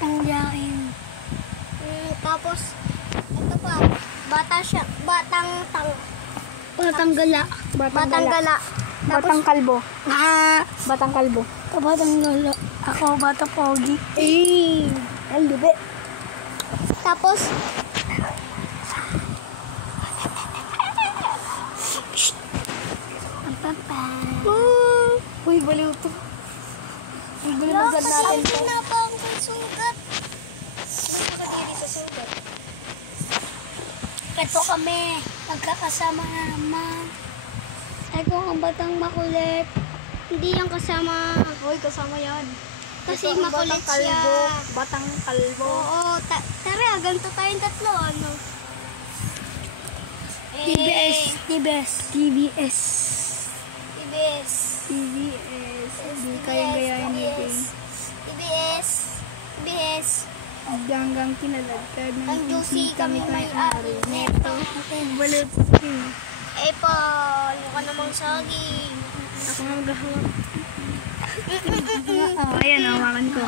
Batang Jain. Tapos, ito pa, bata siya, batang Gala. Batang Gala. Batang Kalbo. Ah, Batang Kalbo. Batang Gala. Ako, Bata Pogi. Ang libe. Tapos, Uy, baliw to. Ibalimugan natin to. na pa ang sugat. Nakakadiri sa sugat. Ito kami. Nagkakasama na naman. Ito ang batang makulit. Hindi yan kasama. Uy, kasama yan. Kasi Ito ang makulit Batang siya. Kalbo. Batang Kalbo. Oo, tara, ganito tayong tatlo, ano? TBS. TBS. TBS. TBS. TBS. Hindi kayang gayahin natin. TBS. TBS. Hanggang kinalagkad ng Ang juicy kami may-ari. Neto. Baliw to. Eh, Paul, mukha namang saging. Ako nga maghahawak. Ayan, hawakan ko.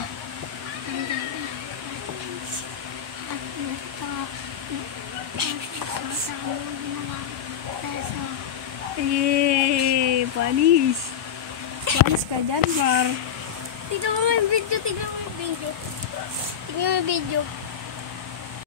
Panis. Panis ka dyan, Mar. Tignan mo yung video, tignan mo yung video. Tignan mo yung video.